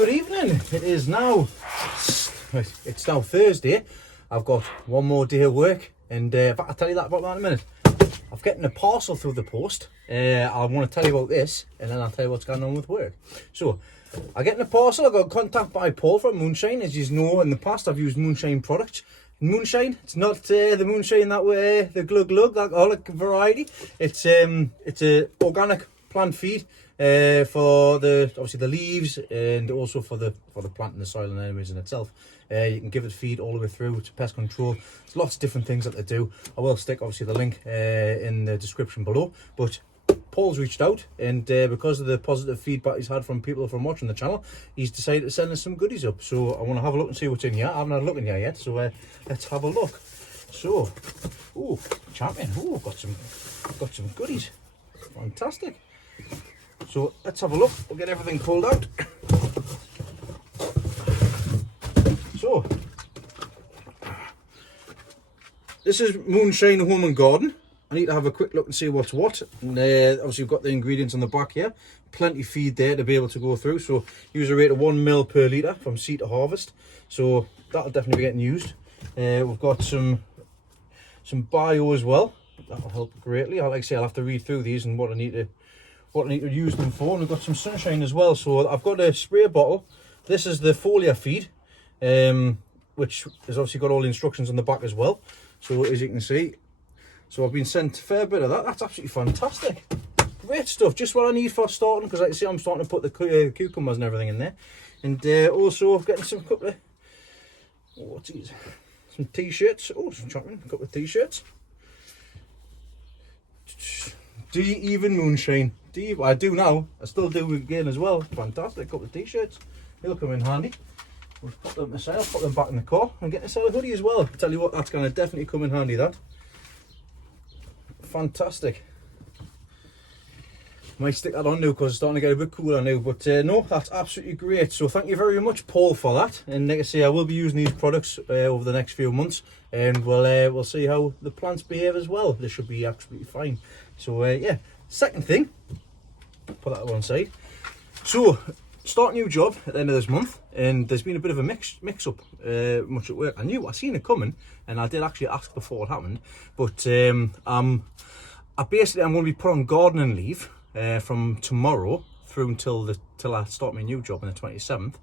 good evening. It's now Thursday. I've got one more day of work, and I'll tell you about that in a minute. I've getting a parcel through the post. I want to tell you about this, and then I'll tell you what's going on with work. So, I'm getting a parcel. I got contacted by Paul from Moonshine. As you know, in the past I've used Moonshine products. Moonshine, it's not the moonshine that way, the glug that alcoholic variety. It's a organic plant feed for obviously the leaves, and also for the plant and the soil and anyways in itself. You can give it feed all the way through. It's pest control. There's lots of different things that they do. I will stick obviously the link in the description below. But Paul's reached out, and because of the positive feedback he's had from people from watching the channel, he's decided to send us some goodies up. So I want to have a look and see what's in here. I haven't had a look in here yet, so let's have a look. So, oh, champion! Oh, got some goodies. Fantastic. So let's have a look. We'll get everything pulled out. So, this is Moonshine Home and Garden. I need to have a quick look and see what's what. And obviously, we've got the ingredients on the back here. Plenty feed there to be able to go through. So, use a rate of 1 mil per litre from seed to harvest. So, that'll definitely be getting used. We've got some bio as well. That'll help greatly. Like I say, I'll have to read through these and what I need to use them for. And we've got some sunshine as well. So, I've got a spray bottle. This is the foliar feed, which has obviously got all the instructions on the back as well. So, as you can see, so I've been sent a fair bit of that. That's absolutely fantastic. Great stuff. Just what I need for starting, because like I say, I'm starting to put the cucumbers and everything in there. And also getting some couple of, what's these? Some t-shirts. Oh, some chocolate. A couple of t-shirts. Do you even moonshine? Do you? I do now. I still do again as well. Fantastic. A couple of t-shirts. They'll come in handy. We'll put them aside, put them back in the car, and get myself a hoodie as well. Tell you what, that's going to definitely come in handy, that. Fantastic. Might stick that on now because it's starting to get a bit cooler now, but no, that's absolutely great. So thank you very much, Paul, for that. And like I say, I will be using these products over the next few months, and we'll see how the plants behave as well. They should be absolutely fine. So yeah, second thing, put that to one side. So start a new job at the end of this month, and there's been a bit of a mix up much at work. I seen it coming, and I did actually ask before it happened, but I'm going to be put on gardening leave from tomorrow through till I start my new job on the 27th,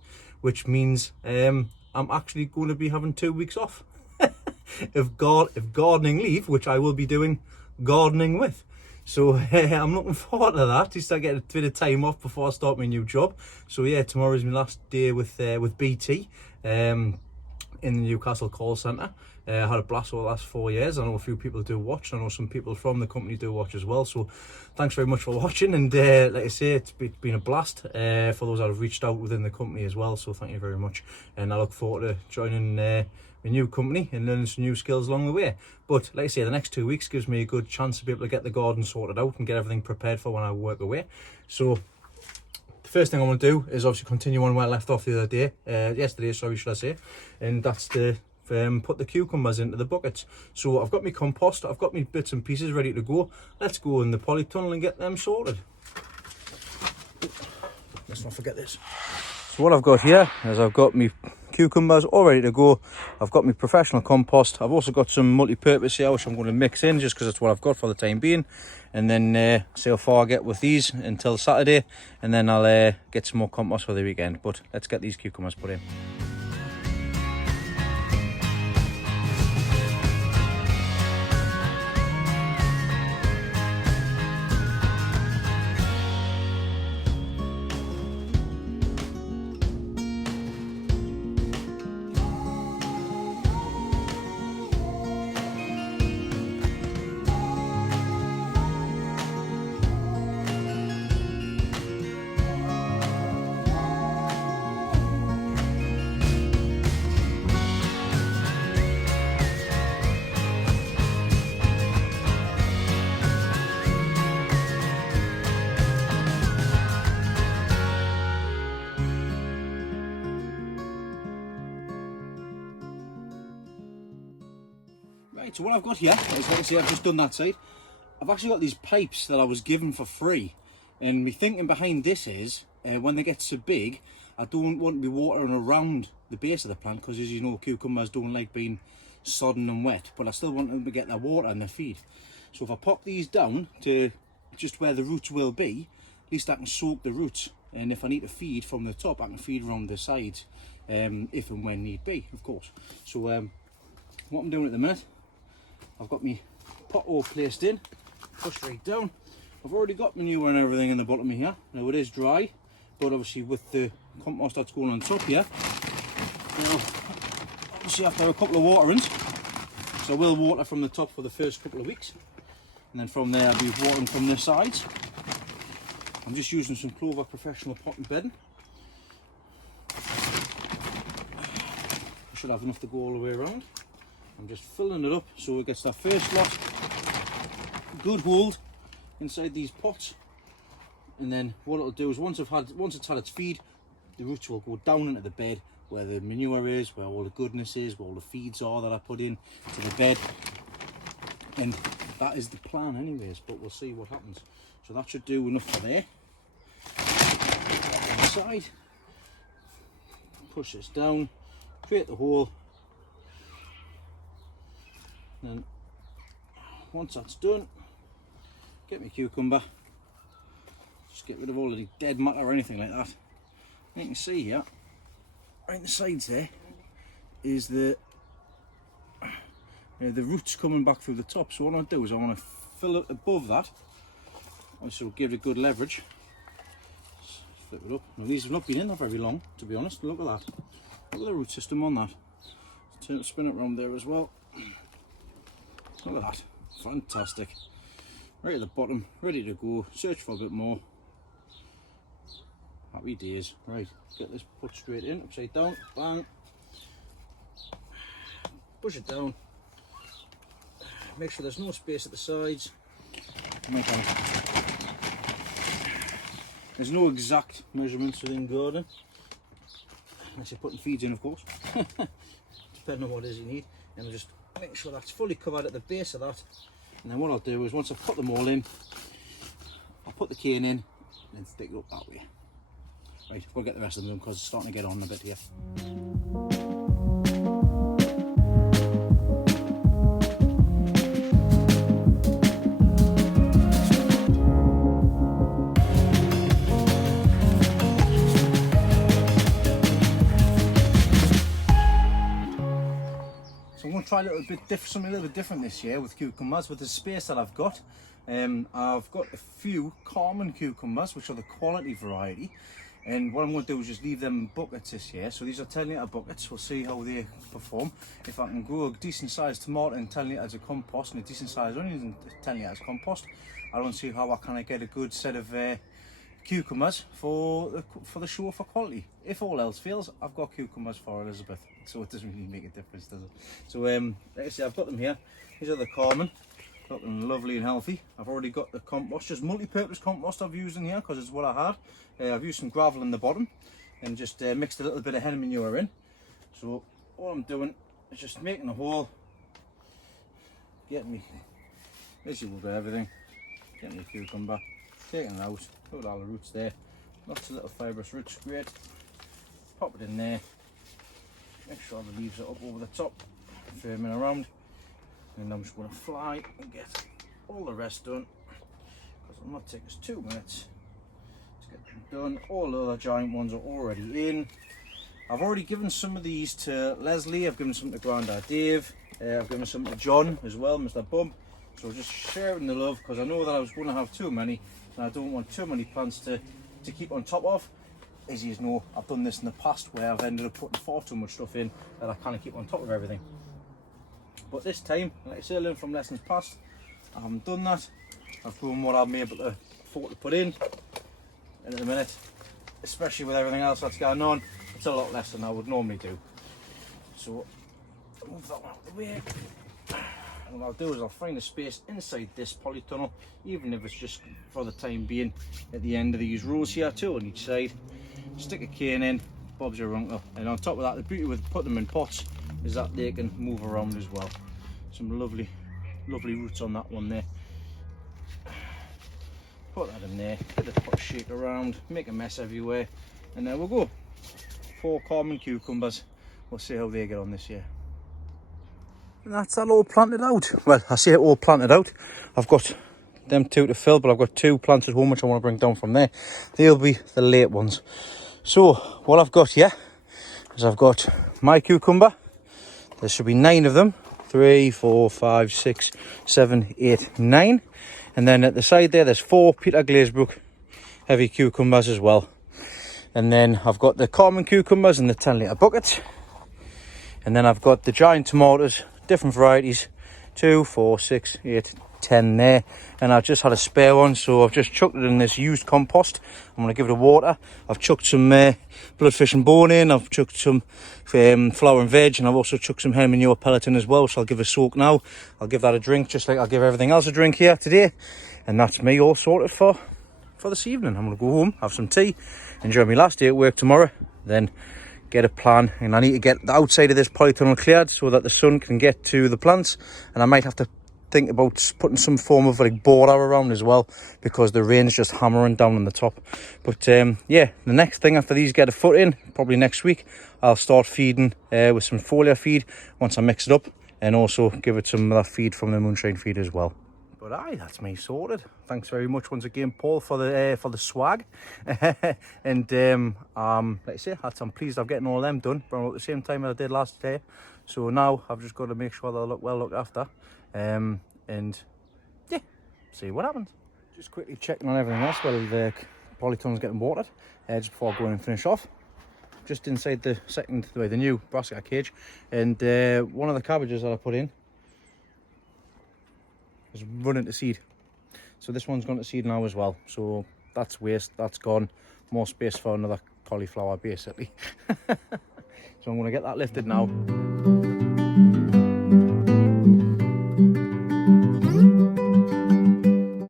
which means I'm actually going to be having 2 weeks off of gardening leave, which I will be doing gardening with. So I'm looking forward to that, just to get a bit of time off before I start my new job. So yeah, tomorrow's my last day with BT in the Newcastle call centre. I had a blast over the last 4 years. I know a few people do watch. I know some people from the company do watch as well. So thanks very much for watching. And like I say, it's been a blast for those that have reached out within the company as well. So thank you very much. And I look forward to joining my new company and learning some new skills along the way. But like I say, the next 2 weeks gives me a good chance to be able to get the garden sorted out and get everything prepared for when I work away. So the first thing I want to do is obviously continue on where I left off the other day, yesterday, sorry, should I say, and that's to put the cucumbers into the buckets. So I've got my compost, I've got my bits and pieces ready to go. Let's go in the polytunnel and get them sorted. Let's not forget this. So what I've got here is I've got my cucumbers all ready to go. I've got my professional compost. I've also got some multi-purpose here, which I'm going to mix in just because that's what I've got for the time being. And then see how far I get with these until Saturday, and then I'll get some more compost for the weekend. But let's get these cucumbers put in. Right, so what I've got here is, like I say, I've just done that side. I've actually got these pipes that I was given for free, and my thinking behind this is when they get so big, I don't want to be watering around the base of the plant, because as you know, cucumbers don't like being sodden and wet, but I still want them to get their water and their feed. So if I pop these down to just where the roots will be, at least I can soak the roots, and if I need to feed from the top, I can feed around the sides, if and when need be, of course. So what I'm doing at the minute, I've got my pot all placed in, pushed right down. I've already got manure and everything in the bottom of here. Now it is dry, but obviously with the compost that's going on top here, now obviously I have to have a couple of waterings. So I will water from the top for the first couple of weeks, and then from there I'll be watering from the sides. I'm just using some Clover Professional Pot and Bedding. I should have enough to go all the way around. I'm just filling it up so it gets that first lot good hold inside these pots, and then what it'll do is once it's had its feed, the roots will go down into the bed where the manure is, where all the goodness is, where all the feeds are that I put in to the bed, and that is the plan anyways, but we'll see what happens. So that should do enough for there. On the side, push this down, create the hole, and once that's done, get my cucumber, just get rid of all of the dead matter or anything like that. And you can see here, right in the sides there, is the roots coming back through the top. So what I want to do is I want to fill it above that, also give it a good leverage. Just flip it up. Now these have not been in there very long, to be honest. Look at that. Look at the root system on that. Spin it around there as well. Look at that. Fantastic. Right at the bottom, ready to go. Search for a bit more. Happy days. Right, get this put straight in, upside down, bang. Push it down. Make sure there's no space at the sides. There's no exact measurements within garden, unless you're putting feeds in, of course. Depending on what it is you need. And I'll just make sure that's fully covered at the base of that. And then what I'll do is once I've put them all in, I'll put the cane in and then stick it up that way. Right, we'll get the rest of them because it's starting to get on a bit here. So I'm going to try something a little bit different this year with cucumbers, with the space that I've got. I've got a few common cucumbers, which are the quality variety. And what I'm going to do is just leave them in buckets this year. So these are 10 litre buckets. We'll see how they perform. If I can grow a decent sized tomato in 10 litres of compost and a decent sized onion in 10 litres compost, I don't see how I can get a good set of cucumbers for the show for quality. If all else fails, I've got cucumbers for Elizabeth. So it doesn't really make a difference, does it? So like I say, I've got them here. These are the common. Got them lovely and healthy. I've already got the compost, just multi-purpose compost I've used in here because it's what I had. I've used some gravel in the bottom and just mixed a little bit of hen manure in. So all I'm doing is just making a hole, getting me, as you would with everything, getting the cucumber, taking it out, look at all the roots there, lots of little fibrous roots, great. Pop it in there, make sure the leaves are up over the top, firming around. And I'm just going to fly and get all the rest done because it'll not take us 2 minutes to get them done. All the other giant ones are already in. I've already given some of these to Leslie, I've given some to Grandad Dave, I've given some to John as well, Mr. Bump. So just sharing the love because I know that I was going to have too many and I don't want too many plants to keep on top of. As you know, I've done this in the past where I've ended up putting far too much stuff in that I can't keep on top of everything. But this time, like I say, I learned from lessons past. I haven't done that. I've grown what I'm able to afford to put in. And at the minute, especially with everything else that's going on, it's a lot less than I would normally do. So, move that one out of the way. And what I'll do is I'll find a space inside this polytunnel, even if it's just for the time being at the end of these rows here, 2 on each side. Stick a cane in, Bob's your uncle. And on top of that, the beauty with putting them in pots is that they can move around as well. Some lovely roots on that one there. Put that in there, let the pot shake around, make a mess everywhere, and there we'll go. 4 common cucumbers. We'll see how they get on this year. And that's that all planted out. Well, I say it all planted out. I've got them 2 to fill, but I've got 2 plants at home which I want to bring down from there. They'll be the late ones. So what I've got here is I've got my cucumber. There should be 9 of them. 3, 4, 5, 6, 7, 8, 9. And then at the side there, there's 4 Peter Glazebrook heavy cucumbers as well. And then I've got the common cucumbers in the 10-litre buckets. And then I've got the giant tomatoes, different varieties, 2, 4, 6, 8, 10 there. And I've just had a spare one, so I've just chucked it in this used compost. I'm going to give it a water. I've chucked some bloodfish and bone in. I've chucked some flour and veg, and I've also chucked some hen manure pellet in as well. So I'll give it a soak now. I'll give that a drink, just like I'll give everything else a drink here today. And that's me all sorted for this evening. I'm going to go home, have some tea, enjoy my last day at work tomorrow, then get a plan. And I need to get the outside of this polytunnel cleared so that the sun can get to the plants. And I might have to think about putting some form of like border around as well, because the rain's just hammering down on the top. But yeah, the next thing after these get a foot in, probably next week, I'll start feeding with some foliar feed once I mix it up, and also give it some of that feed from the Moonshine feed as well. But aye, that's me sorted. Thanks very much once again, Paul, for the swag. And like I say, I'm pleased I'm getting all of them done, but at the same time as I did last day. So now I've just got to make sure they'll look well looked after. And yeah, see what happens. Just quickly checking on everything else while the polytunnel's getting watered, just before I go in and finish off. Just inside the new brassica cage, and one of the cabbages that I put in is running to seed. So this one's gone to seed now as well. So that's waste, that's gone. More space for another cauliflower basically. So I'm going to get that lifted now.